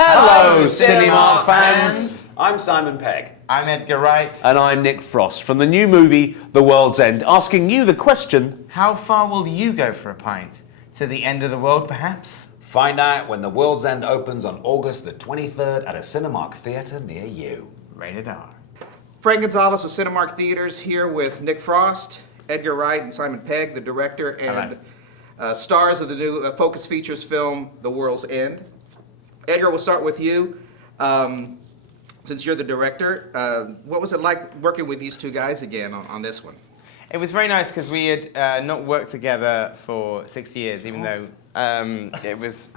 Hello, Cinemark fans! I'm Simon Pegg. I'm Edgar Wright. And I'm Nick Frost from the new movie, The World's End, asking you the question... How far will you go for a pint? To the end of the world, perhaps? Find out when The World's End opens on August the 23rd at a Cinemark theatre near you. Rated R. Frank Gonzalez with Cinemark Theaters here with Nick Frost, Edgar Wright, and Simon Pegg, the director and stars of the new Focus Features film, The World's End. Edgar, we'll start with you. Since you're the director, what was it like working with these two guys again on this one? It was very nice because we had not worked together for 6 years, even though it was...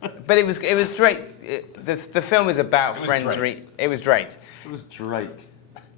But it was great. The film is about friends... It was Drake. It was Drake.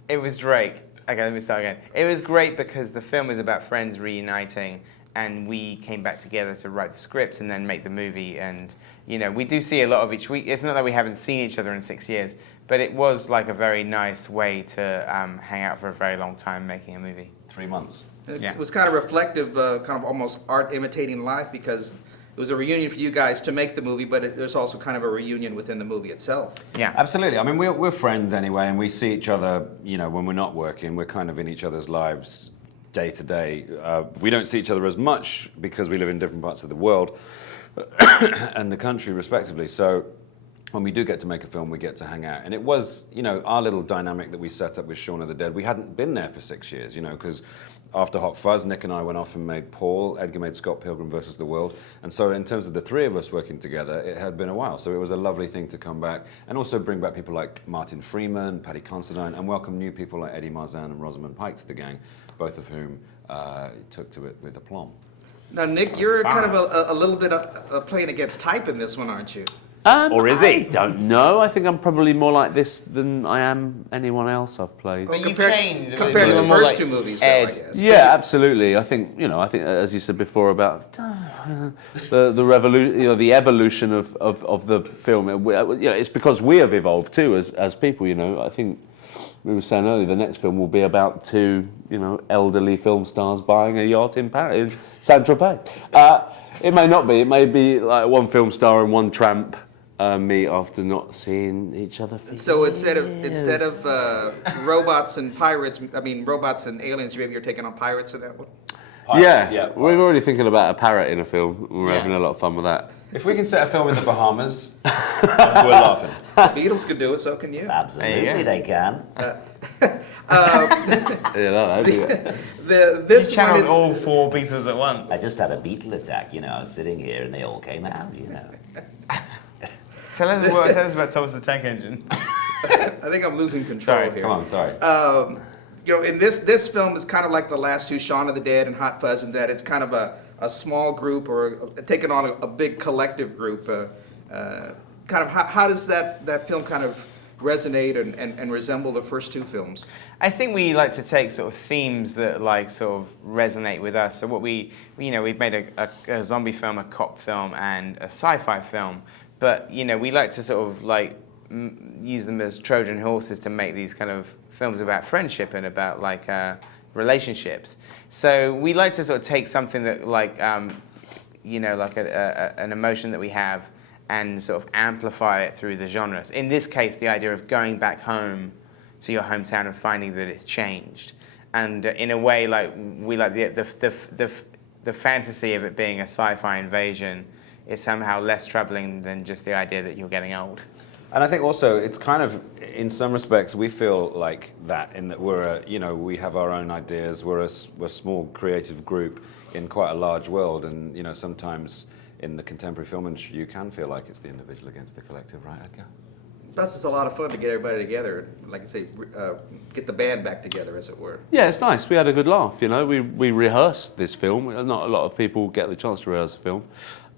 It was Drake. Okay, let me start again. It was great because the film is about friends reuniting, and we came back together to write the script and then make the movie. And you know, we do see a lot of each week. It's not that we haven't seen each other in 6 years, but it was like a very nice way to hang out for a very long time making a movie. 3 months. It was kind of reflective, kind of almost art imitating life, because it was a reunion for you guys to make the movie, but there's also kind of a reunion within the movie itself. Yeah, Absolutely. I mean, we're friends anyway, and we see each other, you know, when we're not working. We're kind of in each other's lives day to day. We don't see each other as much because we live in different parts of the world and the country, respectively. So when we do get to make a film, we get to hang out. And it was, you know, our little dynamic that we set up with Shaun of the Dead. We hadn't been there for 6 years, you know, because after Hot Fuzz, Nick and I went off and made Paul. Edgar made Scott Pilgrim versus the World. And so in terms of the three of us working together, it had been a while. So it was a lovely thing to come back and also bring back people like Martin Freeman, Paddy Considine, and welcome new people like Eddie Marzan and Rosamund Pike to the gang, both of whom took to it with aplomb. Now, Nick, you're kind of a little bit playing against type in this one, aren't you? Or is he? I don't know. I think I'm probably more like this than I am anyone else I've played. Well, But you compared changed. compared to the More first like two movies, though, I Ed. guess. Yeah, absolutely. I think, you know, as you said before about the evolution of the film. It's because we have evolved too as people. You know, I think we were saying earlier, the next film will be about two, you know, elderly film stars buying a yacht in Paris, in Saint-Tropez. It may not be. It may be like one film star and one tramp. Me after not seeing each other for So years. instead of robots and pirates, robots and aliens, maybe you're taking on pirates in that one? Pirates, Yeah, pirates. we're already thinking about a parrot in a film. We're having a lot of fun with that. If we can set a film in the Bahamas, we're laughing. The Beatles could do it, so can you. Absolutely, they can. That'd be it. This Channeled one, all four Beatles at once. I just had a beetle attack, you know. I was sitting here and they all came out, you know. Tell us about Thomas the Tank Engine. I think I'm losing control Sorry, here. Come on, sorry. You know, in this film is kind of like the last two, Shaun of the Dead and Hot Fuzz, in that it's kind of a small group or taking on a big collective group. Kind of how does that film kind of resonate and resemble the first two films? I think we like to take sort of themes that like sort of resonate with us. So what we've made a zombie film, a cop film, and a sci-fi film. But you know, we like to sort of like use them as Trojan horses to make these kind of films about friendship and about like relationships. So we like to sort of take something that like you know, like an emotion that we have and sort of amplify it through the genres. In this case, the idea of going back home to your hometown and finding that it's changed. And in a way, like we like the fantasy of it being a sci-fi invasion is somehow less troubling than just the idea that you're getting old. And I think also it's kind of, in some respects, we feel like that in that we have our own ideas. We're a small creative group in quite a large world, and you know, sometimes in the contemporary film industry, you can feel like it's the individual against the collective, right, Edgar? Plus, it's a lot of fun to get everybody together, like I say, get the band back together, as it were. Yeah, it's nice. We had a good laugh. You know, we rehearsed this film. Not a lot of people get the chance to rehearse a film.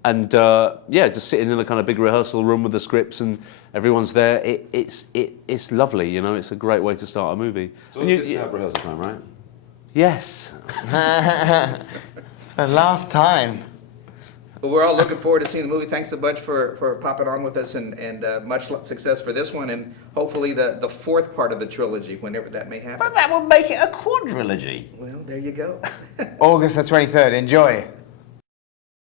And just sitting in a kind of big rehearsal room with the scripts and everyone's there, it's lovely, you know, it's a great way to start a movie. It's always good to have rehearsal time, right? Yes. It's the last time. But we're all looking forward to seeing the movie. Thanks a bunch for popping on with us, and much success for this one, and hopefully the fourth part of the trilogy, whenever that may happen. But that would make it a quadrilogy. Well, there you go. August the 23rd. Enjoy.